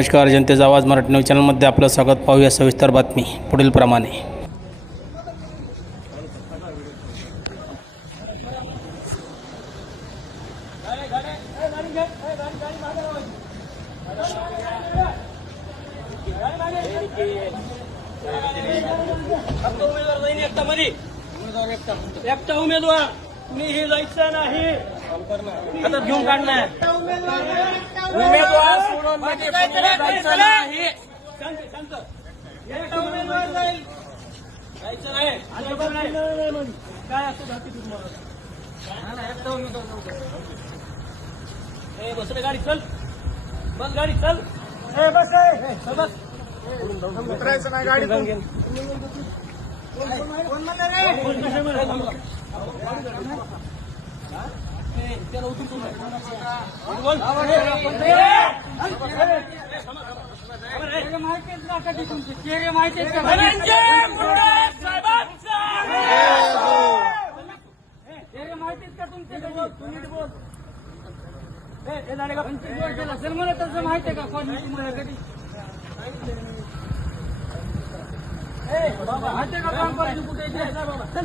नमस्कार जनतेचा आवाज मराठी न्यूज चॅनलमध्ये आपलं स्वागत. पाहूया सविस्तर बातमी पुढील प्रमाणे एकटा उमेदवार. मी हे जायचं नाही. हातात घेऊन काढणार. उमेदवार सोडून मध्ये कुणी जायचं नाही. शांत शांत. एकटा उमेदवार जाईल. जायचं नाही. नाही. काय असं बस रे गाडी चल. बस गाडी चल. ए बस बस. उतरायचं नाही गाडी माहिती का कोण तुम्हाला माहिती का काम करायचं कुठे इथे? जा बाबा चल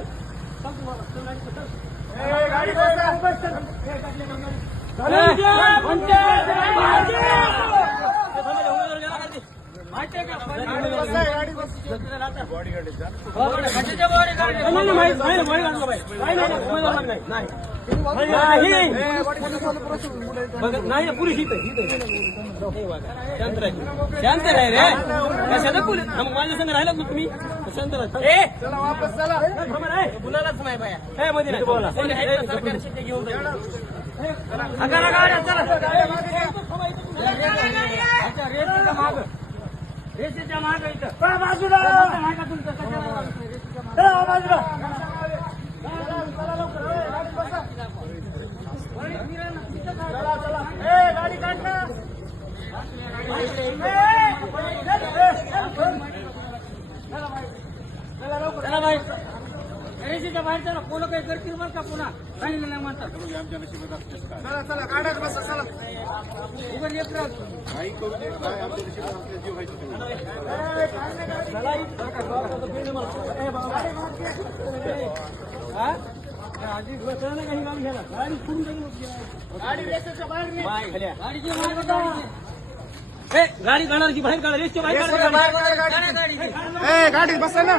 चल तू बाबा, ए, माहिती आहे का? बाबा, कशाच्या कधी गाडी? माहिती- आहे का काढलं बाई. नाही, नाही, नाही. इथं शांत राह शांत राह रे कशाला पोलीस मग माझ्या संग राहिलात ना तुम्ही शांत राहा ए चला वापस चला. थांबा रे कुणालाच नाही बाया. ए मध्ये नाही. बोला. सरकारी शिट्टे घेऊन जा. ए, इथं. बाजूला. नाही का तुमचं कशाला? बाजूला. चला, चला. ए, गाडी काढ ना. चला बाई रेषेच्या बाहेर चला पोलं काही करतील बरं का पुन्हा सांगितलं नाही म्हणतात चला चला गाड्यात बसा चला उभं येत राहा. आधी काही काम घ्यायला. गाडी. गाडी बाहेर. गाडीची गाडी काढायची बाहेर काढा रेसच्या बाहेर काढा रेषेच्या बाहेर गाडी. बसा ना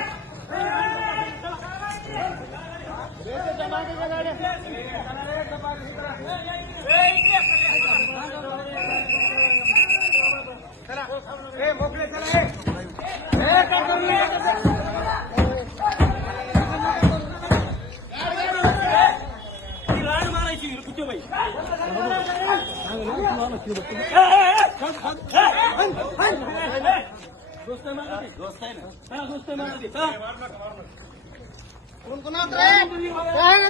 ए मोकळे चला ए ए, काय करू नये. ती लाड मारायची कुठे बाई दोस्त आहे माझा ते. दोस्त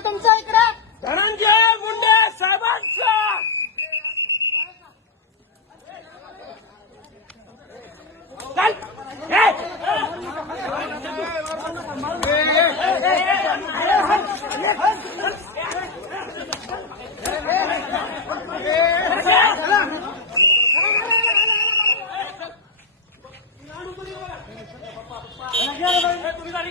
तुमचा इकडे? धनंजय मुंडे साहेबांचा! तुम्ही गाडी